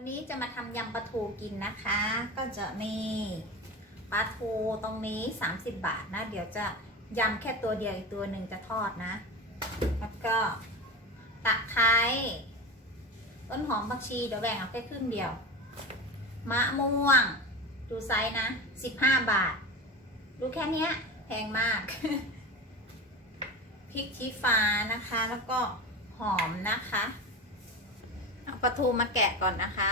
วันนี้จะมาทำยำปลาทูกินนะคะ ก็จะมีปลาทูตรงนี้ 30 บาทนะ เดี๋ยวจะยำแค่ตัวเดียวอีกตัวหนึ่งจะทอดนะ แล้วก็ตะไคร้ต้นหอมผักชีเดี๋ยวแบ่งเอาแค่ครึ่งเดียว มะม่วง ดูไซส์นะ 15 บาท ดูแค่เนี้ยแพงมากพริกชี้ฟ้านะคะ แล้วก็หอมนะคะ ปลาทูมาแกะก่อนนะคะ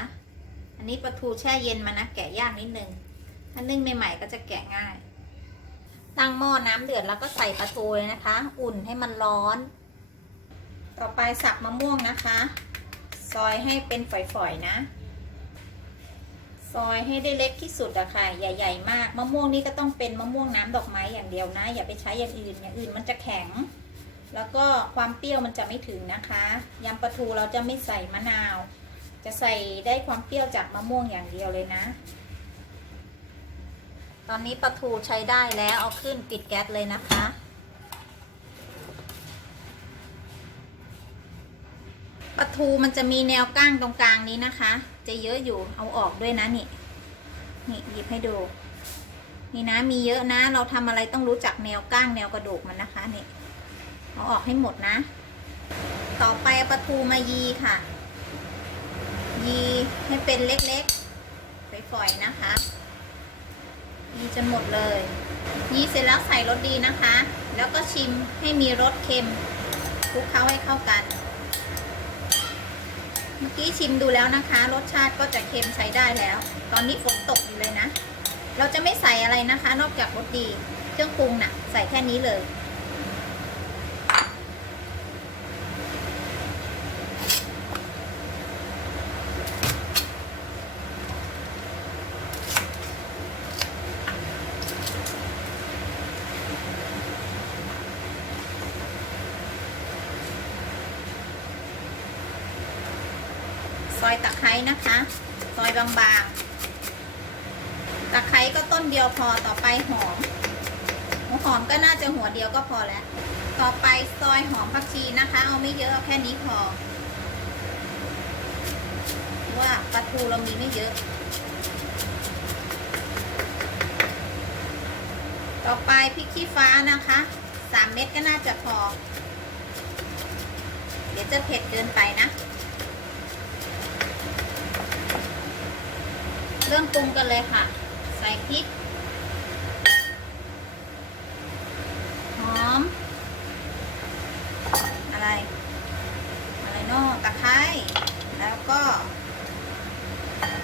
อันนี้ปลาทูแช่เย็นมานะแกะยากนิดนึง ถ้านึ่งใหม่ๆก็จะแกะง่าย ตั้งหม้อน้ำเดือดแล้วก็ใส่ปลาทูเลยนะคะ อุ่นให้มันร้อน ต่อไปสับมะม่วงนะคะ ซอยให้เป็นฝอยๆนะ ซอยให้ได้เล็กที่สุดอะค่ะ ใหญ่ ๆ มาก มะม่วงนี่ก็ต้องเป็นมะม่วงน้ำดอกไม้อย่างเดียวนะ อย่าไปใช้อย่างอื่น อย่างอื่นมันจะแข็ง แล้วก็ความเปรี้ยวมันจะไม่ถึงนะคะยำปลาทูเราจะไม่ใส่มะนาว จะใส่ได้ความเปรี้ยวจากมะม่วงอย่างเดียวเลยนะ ตอนนี้ปลาทูใช้ได้แล้วเอาขึ้นปิดแก๊สเลยนะคะ ปลาทูมันจะมีแนวก้างตรงกลางนี้นะคะ จะเยอะอยู่เอาออกด้วยนะนี่นี่หยิบให้ดู นี่นะมีเยอะนะ เราทำอะไรต้องรู้จักแนวก้างแนวกระดูกมันนะคะนี่ เอาออกให้หมดนะ ต่อไปเอาปลาทูมายีค่ะ ยีให้เป็นเล็กๆฝอยๆนะคะ ยีจนหมดเลย ยีเสร็จแล้วใส่รสดีนะคะ แล้วก็ชิมให้มีรสเค็มคลุกเคล้าให้เข้ากัน เมื่อกี้ชิมดูแล้วนะคะ รสชาติก็จะเค็มใช้ได้แล้ว ตอนนี้ฝนตกอยู่เลยนะ เราจะไม่ใส่อะไรนะคะ นอกจากรสดี เครื่องปรุงน่ะ ใส่แค่นี้เลย ซอยตะไคร้นะคะ ซอยบางๆ ตะไคร้ก็ต้นเดียวพอต่อไปหอมหัวหอมก็น่าจะหัวเดียวก็พอแล้ว ต่อไปซอยหอมผักชีนะคะ เอาไม่เยอะเอาแค่นี้พอ ว่าปลาทูเรามีไม่เยอะ ต่อไปพริกขี้ฟ้านะคะสามเม็ดก็น่าจะพอ เดี๋ยวจะเผ็ดเกินไปนะ เริ่มปรุงกันเลยค่ะ ใส่พริก หอม อะไร อะไรนอกตะไคร้ แล้วก็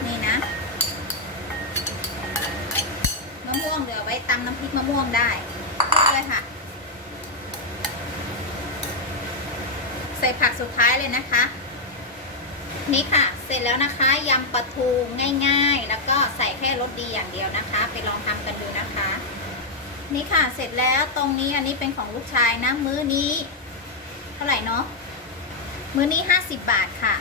นี่นะ มะม่วงเดี๋ยวเอไว้ตำน้ำพริกมะม่วงได้เลยค่ะ ใส่ผักสุดท้ายเลยนะคะ นี่ค่ะ เสร็จแล้วนะคะยำปลาทูง่ายๆ แล้วก็ใส่แค่รสดีอย่างเดียวนะคะ ไปลองทำกันดูนะคะ นี่ค่ะเสร็จแล้วตรงนี้อันนี้เป็นของลูกชายนะมื้อนี้ เท่าไหร่เนาะมื้อนี้50บาทค่ะ